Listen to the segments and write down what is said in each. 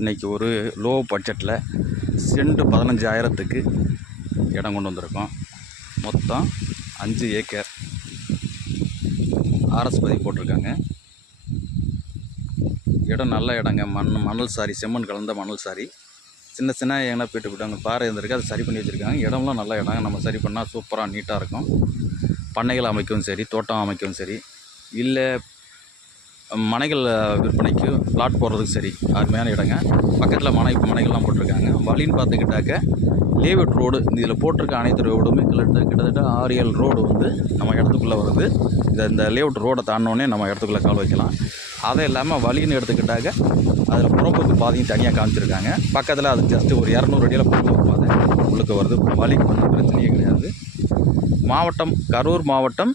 இன்றைக்கி ஒரு லோ பட்ஜெட்டில் சென்ட் 15,000க்கு இடம் கொண்டு வந்திருக்கோம். மொத்தம் 5 ஏக்கர் ஆர்எஸ் பதிவு போட்டிருக்காங்க. இடம் நல்ல இடங்க. மணல் சாரி, செம்மண் கலந்த மணல் சாரி. சின்ன சின்ன எங்கன்னா போய்ட்டு அங்கே பாறை இருந்திருக்கு, அதை சரி பண்ணி வச்சுருக்காங்க. இடம்லாம் நல்ல இடம். நம்ம சரி பண்ணால் சூப்பராக நீட்டாக இருக்கும். பண்ணைகள் அமைக்கவும் சரி, தோட்டம் அமைக்கவும் சரி, இல்லை மனைகள் விற்பனைக்கு பிளாட் போடுறதுக்கு சரி, அருமையான இடங்க. பக்கத்தில் மனைகள்லாம் போட்டிருக்காங்க. வழின்னு பார்த்துக்கிட்டாக்க லேஅவுட் ரோடு, இதில் போட்டிருக்க அனைத்து ரோடுமே கிட்டத்தட்ட 6-7 ரோடு வந்து நம்ம இடத்துக்குள்ளே வருது. இந்த லேஅவுட் ரோடை தாண்டினோடனே நம்ம இடத்துக்குள்ளே கால் வைக்கலாம். அதை இல்லாமல் வழின்னு எடுத்துக்கிட்டாக்க அதில் புறப்போக்கு பாதையும் தனியாக காமிச்சிருக்காங்க. பக்கத்தில் அது ஜஸ்ட்டு ஒரு 200 அடியில் புறப்போக்கு பாதை உள்ளுக்கு வருது. வழிக்கு வந்து பிரச்சனையே கிடையாது. மாவட்டம் கரூர் மாவட்டம்,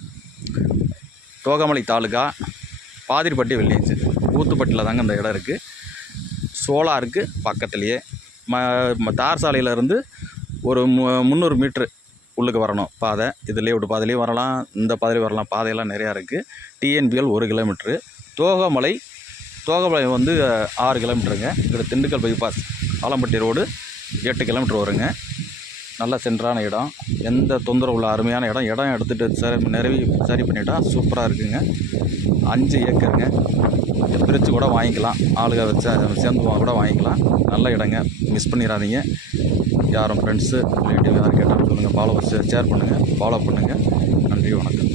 தோகமலை தாலுகா, பாதிரிப்பட்டி வெள்ளியஞ்சு, ஊத்துப்பட்டியில் தாங்க இந்த இடம் இருக்குது. சோலாருக்கு பக்கத்துலேயே தார் சாலையிலேருந்து ஒரு 300 மீட்ரு உள்ளுக்கு வரணும் பாதை. இது லேஅவுட் பாதையிலையும் வரலாம், இந்த பாதையிலையும் வரலாம். பாதையெல்லாம் நிறையா இருக்குது. TNPL 1 kilometre. தோகமலை வந்து 6 கிலோமீட்டருங்க. இங்கே Dindigul bypass Alampatti road 8 kilometre வருங்க. நல்ல சென்றான இடம், எந்த தொந்தரவு உள்ள அருமையான இடம். இடம் எடுத்துகிட்டு சரி பண்ணிட்டால் சூப்பராக இருக்குங்க. 5 ஏக்கருங்க. பிரித்து கூட வாங்கிக்கலாம், ஆளுக வச்சு சேர்ந்து கூட வாங்கிக்கலாம். நல்ல இடங்க, மிஸ் பண்ணிடாதீங்க. யாரும் ஃப்ரெண்ட்ஸு ரிலேட்டிவ் யாரும் கேட்டாலும் சொல்லுங்கள். ஷேர் பண்ணுங்கள், ஃபாலோ பண்ணுங்கள். நன்றி, வணக்கம்.